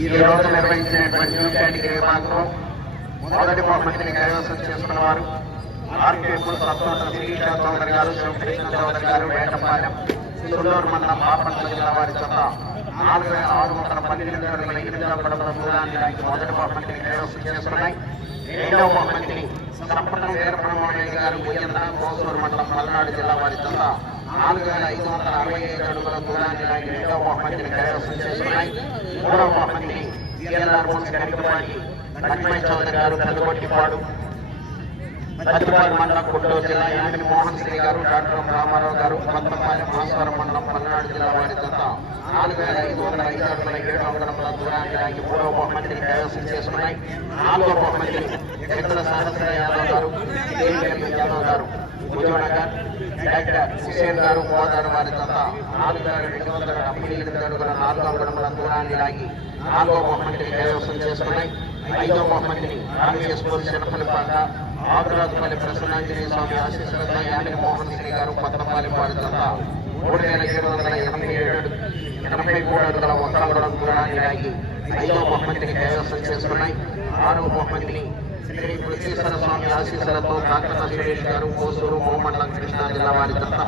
ఈ రోజు నిర్వహించినటువంటి న్యూ కేటగిరీ మొదటి బహుమతిని కైవసం చేసుకున్న వారు ఆర్కే సత్వంత శిరీష చౌదరి గారు శివకృష్ణ చౌదరి గారు వేటపాలెం సుల్లూరు మండలం బాపట్ల జిల్లా వారి చెత్త నాలుగు వేల ఆరు వందల పన్నెండు అడుగుల ఎనిమిదవ గడపల దూరాన్ని మొదటి బహుమతిని కైవసం చేసుకున్నాయి. రెండవ బహుమతిని సంపన్న వీరబ్రహ్మణ్య గారు ఉయ్యంద కోసూరు మండలం పల్నాడు జిల్లా వారి చెత్త నాలుగు వేల ఐదు వందల అరవై ఐదు అడుగుల దూరాన్ని రెండవ బహుమతిని కైవసం చేసుకున్నాయి. సిఎల్ఆర్ లక్ష్మణ్ చౌదరి గారు పెద్దగొట్టిపాడు సత్యపాడు మండలం గుంటూరు జిల్లా యామిని మోహన్ శ్రీ గారు డాక్టర్ రామారావు గారు కొత్తపాలెం మాస్వరం మండలం పల్నాడు జిల్లా వారి జత నాలుగు వేల ఐదు వందల ఐదు అడుగుల ఏడు అంగళముల దూరాన్ని లాగి మూడవ బహుమతిని కైవసం చేసుకున్నాయి నాలుగవ బహుమతిని సహస్ర యాదవ్ గారు యాదవ్ గారు డాక్టర్ హుసేన్ గారు పోతారు వారి తప్ప నాలుగు వేల రెండు వందల డెబ్బై ఎనిమిది అడుగుల నాలుగో గుణముల దూరాన్ని లాగి నాలుగో బహుమతిని కైవసం చేసుకున్నాయి. ఐదో బహుమతిని రామేశ్వర శనపల్లిపాట ఆదురాజుపల్లి ప్రసన్నాంజనేయ స్వామి ఆశీస్సులతో యామిని మోహన్ శ్రీ గారు పద్మపాలి వారి తప్ప మూడు వేల ఏడు వందల ఎనభై ఏడు ఎనభై మూడు అడుగుల ఒక్క గుణం దూరాన్ని లాగి ఐదో బహుమతిని కైవసం చేసుకున్నాయి. ఆరో బహుమతిని వెంకటేశ్వర స్వామి ఆశీస్సులతో కాకర సురేష్ గారు కోసూరు మోమండల కృష్ణా జిల్లా వారి తప్ప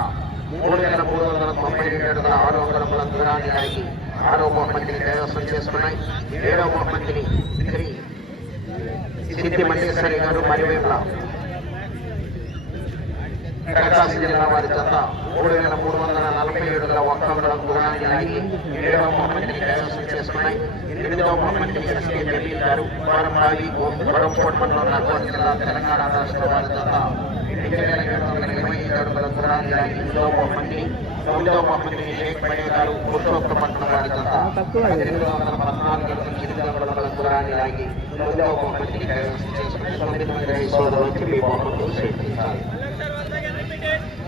మూడు వేల మూడు వందల తొంభై ఏడు అడుగుల ఆరు వందల దూరాన్ని కలిగి ఆరో బహుమతిని కైవసం చేసుకున్నాయి. ఏడవ బహుమతిని శ్రీ సిద్ధి మల్లేశ్వరి గారు మరివేంద్ర ప్రకాశం జిల్లా వారి జత మూడు వేల మూడు వందల నలభై ఏడుల ఒక్క వందల దూరాన్ని కలిగి ఏడవ బహుమతిని కైవసం చేసుకున్నాయి ఎనిమిదవ బహుమతిని ఎస్కే జమీల్ గారు వారంబావి వరంకోట్ మండలం నల్గొండ జిల్లా తెలంగాణ రాష్ట్ర వారి జత రెండు వేల ఏడు వందల ఇరవై ఐదు అడుగుల దూరాన్ని లాగి ఎనిమిదవ బహుమతిని తొమ్మిదవ బహుమతిని షేక్ పడే గారు పురుషోత్తమ మండలం వారి జత పద్దెనిమిది వందల పద్నాలుగు అడుగుల ఎనిమిది అడుగుల దూరాన్ని లాగి తొమ్మిదవ బహుమతిని కైవసం చేసుకుని తొమ్మిది మంది రైతు సోదరులకి మీ బహుమతులు స్వీకరించాలి Let's